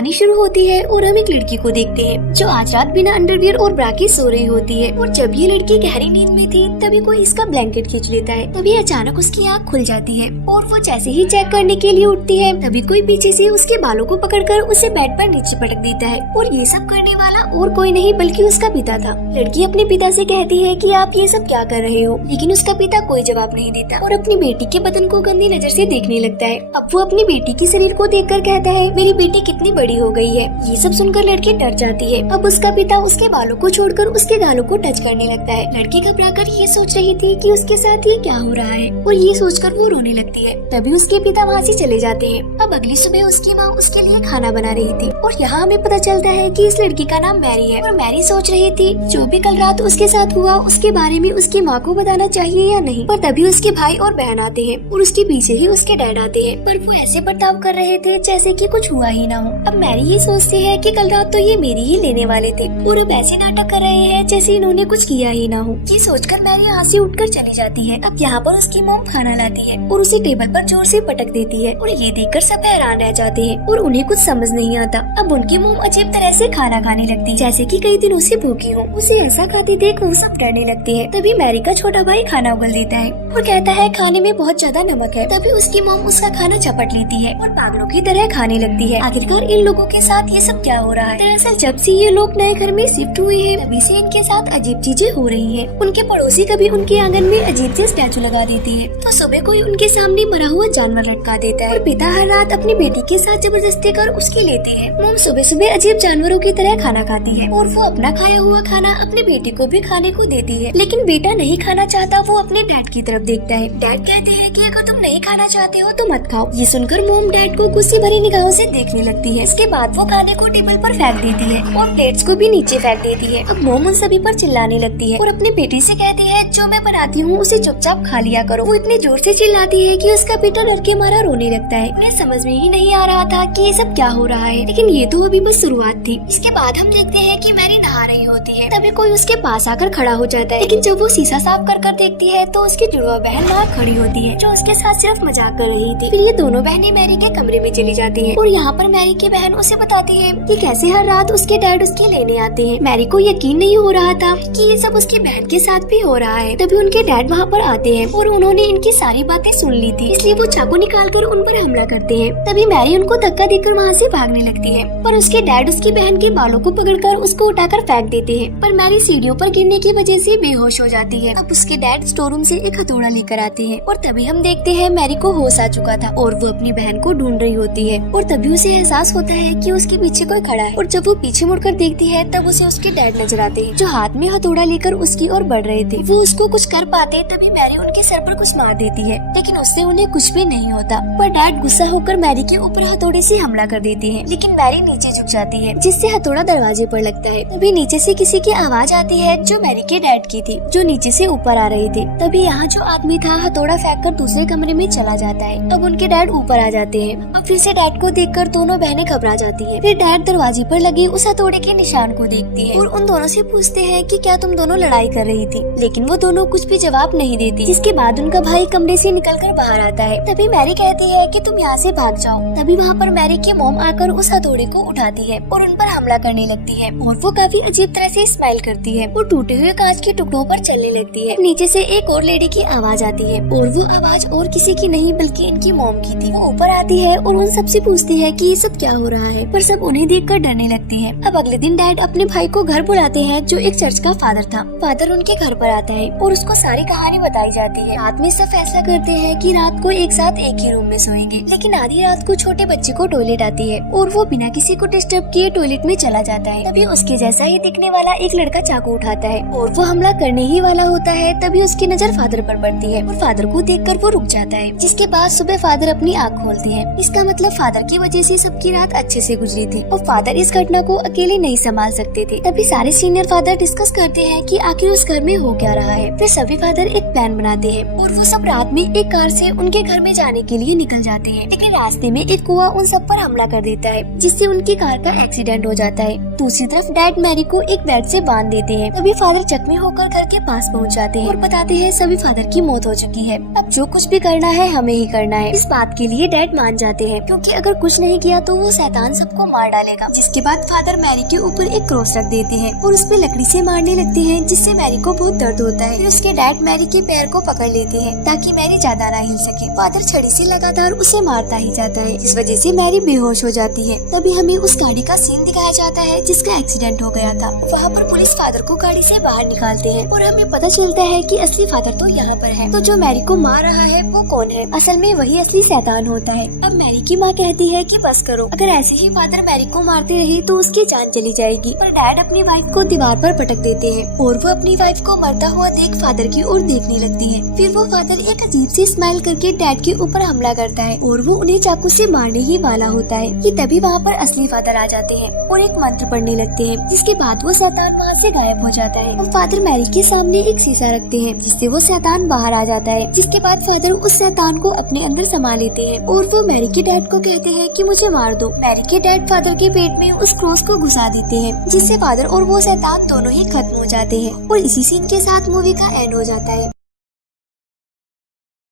कहानी शुरू होती है और हम एक लड़की को देखते हैं जो आज रात बिना अंडरवियर और ब्रा के सो रही होती है। और जब ये लड़की गहरी नींद में थी तभी कोई इसका ब्लैंकेट खींच लेता है। तभी अचानक उसकी आँख खुल जाती है और वो जैसे ही चेक करने के लिए उठती है तभी कोई पीछे से उसके बालों को पकड़कर उसे बेड पर नीचे पटक देता है। और ये सब करने वाला और कोई नहीं बल्कि उसका पिता था। लड़की अपने पिता से कहती है कि आप ये सब क्या कर रहे हो, लेकिन उसका पिता कोई जवाब नहीं देता और अपनी बेटी के बदन को गंदी नजर से देखने लगता है। अब वो अपनी बेटी के शरीर को देखकर कहता है मेरी बेटी कितनी बड़ी हो गई है। ये सब सुनकर लड़की डर जाती है। अब उसका पिता उसके बालों को छोड़कर उसके गालों को टच करने लगता है। लड़की घबराकर ये सोच रही थी कि उसके साथ ये क्या हो रहा है और ये सोचकर वो रोने लगती है। तभी उसके पिता वहाँ से चले जाते हैं। अब अगली सुबह उसकी माँ उसके लिए खाना बना रही थी और यहाँ हमें पता चलता है कि इस लड़की का नाम मैरी है। और मैरी सोच रही थी जो भी कल रात उसके साथ हुआ उसके बारे में उसकी माँ को बताना चाहिए या नहीं। पर तभी उसके भाई और बहन आते हैं और उसके पीछे ही उसके डैड आते हैं, पर वो ऐसे बर्ताव कर रहे थे जैसे कि कुछ हुआ ही ना हो। अब मैरी ये सोचती है कि कल रात तो ये मेरी ही लेने वाले थे और अब ऐसे नाटक कर रहे हैं जैसे इन्होंने कुछ किया ही ना हो। ये सोचकर मैरी यहाँ से उठकर चली जाती है। अब यहाँ पर उसकी मॉम खाना लाती है और उसे टेबल पर जोर से पटक देती है और ये देखकर सब हैरान रह जाते हैं और उन्हें कुछ समझ नहीं आता। अब उनकी मॉम अजीब तरह से खाना खाने लगती है जैसे कि कई दिनों से भूखी हो। उसे ऐसा खाते देख वो सब डरने लगते हैं। तभी मैरी का छोटा भाई खाना उगल देता है और कहता है खाने में बहुत ज्यादा नमक है। तभी उसकी मॉम उसका खाना झपट लेती है और पागलों की तरह खाने लगती है। आखिरकार इन लोगों के साथ ये सब क्या हो रहा है। दरअसल जब से ये लोग नए घर में शिफ्ट हुए हैं तभी से इनके साथ अजीब चीजें हो रही हैं। उनके पड़ोसी कभी उनके आंगन में अजीब से स्टैचू लगा देती है तो सुबह कोई उनके सामने मरा हुआ जानवर लटका देता है और पिता हर रात अपनी बेटी के साथ जबरदस्ती कर उसकी लेती है। मॉम सुबह सुबह अजीब जानवरों की तरह खाना खाती है और वो अपना खाया हुआ खाना अपनी बेटी को भी खाने को देती है, लेकिन बेटा नहीं खाना चाहता। वो अपने डैड की तरफ देखता है। डैड कहते हैं कि अगर तुम नहीं खाना चाहते हो तो मत खाओ। ये सुनकर मॉम डैड को गुस्से भरी निगाहों से देखने लगती है। इसके बाद वो खाने को टेबल पर फेंक देती है और प्लेट्स को भी नीचे फेंक देती है। अब मॉम उन सभी पर चिल्लाने लगती है और अपनी बेटी से कहती है जो मैं बनाती हूँ उसे चुपचाप खा लिया करो। वो इतने जोर से चिल्लाती है कि उसका बेटा डर के मारा रोने लगता है। उन्हें समझ में ही नहीं आ रहा था कि ये सब क्या हो रहा है, लेकिन ये तो अभी बस शुरुआत थी। इसके बाद हम देखते हैं कि मैरी नहा रही होती है। तभी कोई उसके पास आकर खड़ा हो जाता है, लेकिन जब वो शीशा साफ कर देखती है तो उसकी जुड़वा बहन वहाँ खड़ी होती है जो उसके साथ सिर्फ मजाक कर रही थी। फिर ये दोनों बहनें मैरी के कमरे में चली जाती हैं और यहाँ पर मैरी की बहन उसे बताती है कि कैसे हर रात उसके डैड उसके लेने आते हैं। मैरी को यकीन नहीं हो रहा था कि ये सब उसकी बहन के साथ भी हो रहा है। तभी उनके डैड वहाँ पर आते हैं और उन्होंने इनकी सारी बातें सुन ली थी, इसलिए वो चाकू निकालकर उन पर हमला करते हैं। तभी मैरी उनको धक्का देकर वहाँ से भागने लगती है, पर उसके डैड उसकी बहन के बालों को पकड़कर उसको उठाकर फेंक देते हैं। पर मैरी सीढ़ियों पर गिरने की वजह से बेहोश हो जाती है। अब उसके डैड स्टोर रूम से एक हथौड़ा लेकर आते हैं और तभी हम देखते हैं मैरी को होश आ चुका था और वो अपनी बहन को ढूंढ रही होती है। और तभी उसे एहसास होता है कि उसके पीछे कोई खड़ा है और जब वो पीछे मुड़कर देखती है तब उसे उसके डैड नजर आते हैं जो हाथ में हथौड़ा लेकर उसकी ओर बढ़ रहे थे। वो उसको कुछ कर पाते तभी मैरी उनके सर पर कुछ मार देती है, लेकिन उससे उन्हें कुछ भी नहीं होता। पर डैड गुस्सा होकर मैरी के ऊपर हथौड़े से हमला कर देती है, लेकिन मैरी नीचे झुक जाती है जिससे हथौड़ा दरवाजे पर लगता है। तभी नीचे से किसी की आवाज आती है जो मैरी के डैड की थी जो नीचे से ऊपर आ रही थी। तभी यहाँ जो आदमी था हथौड़ा फेंककर दूसरे कमरे में चला जाता है। अब उनके डैड ऊपर आ जाते हैं। अब फिर से डैड को देखकर दोनों बहनें घबरा जाती हैं। फिर डैड दरवाजे पर लगे उस हथौड़े के निशान को देखती है और उन दोनों से पूछते हैं कि क्या तुम दोनों लड़ाई कर रही थी, लेकिन वो दोनों कुछ भी जवाब नहीं देती। जिसके बाद उनका भाई कमरे से निकलकर बाहर आता है। तभी मैरी कहती है कि तुम यहाँ से भाग जाओ। तभी वहाँ पर मैरी की मॉम आकर उस हथौड़े को उठाती है और उन पर हमला करने लगती है और वो काफी अजीब तरह से स्माइल करती है और टूटे हुए कांच के टुकड़ों पर चलने लगती है। नीचे से एक और लेडी की आवाज आती है और वो आवाज और किसी की नहीं बल्कि इनकी मॉम की थी। वो ऊपर आती है और उन सबसे पूछती है कि ये सब क्या हो रहा है, पर सब उन्हें देखकर डरने लगती है। अब अगले दिन डैड अपने भाई को घर बुलाते हैं जो एक चर्च का फादर था। फादर उनके घर पर आता है और उसको सारी कहानी बताई जाती है। रात में सब फैसला करते हैं कि रात को एक साथ एक ही रूम में सोएंगे, लेकिन आधी रात को छोटे बच्चे को टॉयलेट आती है और वो बिना किसी को डिस्टर्ब किए टॉयलेट में चला जाता है। तभी उसके जैसा ही दिखने वाला एक लड़का चाकू उठाता है और वो हमला करने ही वाला होता है। तभी उसकी नजर फादर पर पड़ती है और फादर को देखकर वो रुक जाता है। जिसके बाद सुबह फादर अपनी आँख खोलते हैं। इसका मतलब फादर की वजह से सबकी रात अच्छे से गुजरी थी और फादर इस घटना को अकेले नहीं संभाल सकते थे। तभी सारे सीनियर फादर डिस्कस करते हैं कि आखिर उस घर में हो क्या रहा है। है। फिर सभी फादर एक प्लान बनाते हैं और वो सब रात में एक कार से उनके घर में जाने के लिए निकल जाते हैं, लेकिन रास्ते में एक कुआं उन सब पर हमला कर देता है, जिससे उनकी कार का एक्सीडेंट हो जाता है। दूसरी तरफ डैड मैरी को एक बेड से बांध देते हैं। तभी फादर जख्मी होकर घर के पास पहुंच जाते हैं और बताते हैं सभी फादर की मौत हो चुकी है, अब जो कुछ भी करना है हमें ही करना है। इस बात के लिए डैड मान जाते हैं, क्योंकि अगर कुछ नहीं किया तो वो शैतान सबको मार डालेगा। जिसके बाद फादर मैरी के ऊपर एक क्रॉस रख देते हैं और उस पे लकड़ी से मारने लगते हैं, जिससे मैरी को बहुत दर्द होता है। फिर उसके डैड मैरी के पैर को पकड़ लेते हैं ताकि मैरी ज्यादा ना हिल सके। फादर छड़ी से लगातार उसे मारता ही जाता है, इस वजह से मैरी बेहोश हो जाती है। तभी हमें उस गाड़ी का सीन दिखाया जाता है जिसका एक्सीडेंट हो गया था। वहाँ पर पुलिस फादर को गाड़ी से बाहर निकालते हैं और हमें पता चलता है कि असली फादर तो यहाँ पर है। तो जो मैरी को मार रहा है वो कौन है? असल में वही असली शैतान होता है। अब मैरी की माँ कहती है कि बस करो, अगर ऐसे ही फादर मैरी को मारते रहे तो उसकी जान चली जाएगी। पर डैड अपनी वाइफ को दीवार पर पटक देते हैं और वो अपनी वाइफ को मरता हुआ देख फादर की ओर देखने लगती है। फिर वो फादर एक अजीब सी स्माइल करके डैड के ऊपर हमला करता है और वो उन्हें चाकू से मारने ही वाला होता है कि तभी वहाँ पर असली फादर आ जाते हैं और एक मंत्र पढ़ने लगते हैं, जिसके बाद वो शैतान वहाँ से गायब हो जाता है। और फादर मैरी के सामने एक शीशा रखते हैं, जिससे वो शैतान बाहर आ जाता है। जिसके बाद फादर उस शैतान को अपने अंदर समा लेते हैं और वो मैरी के डैड को कहते हैं कि मुझे मार दो। मैरी के डैड फादर के पेट में उस क्रॉस को घुसा देते हैं, जिससे फादर और वो शैतान दोनों ही खत्म हो जाते हैं और इसी सीन के साथ मूवी का एंड हो जाता है।